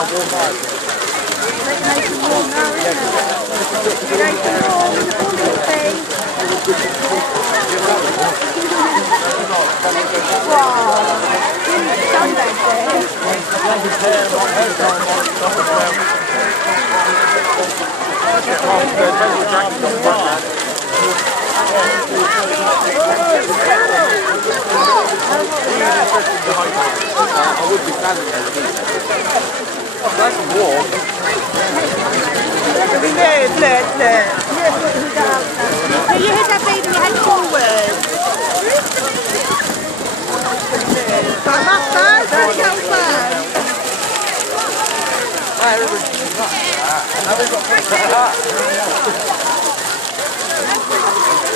nice and warm now, isn't it? Nice and warm in the pool space. Wow, Sunday day. I would be standing there. That's warm. So you hit that baby head forward. Come up first, then go first.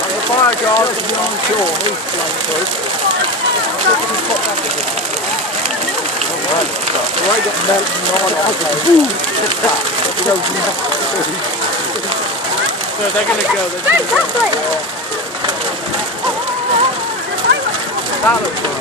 The fire guard is on shore. He's flying through. I got melting on it. So they're going to go. That looks good.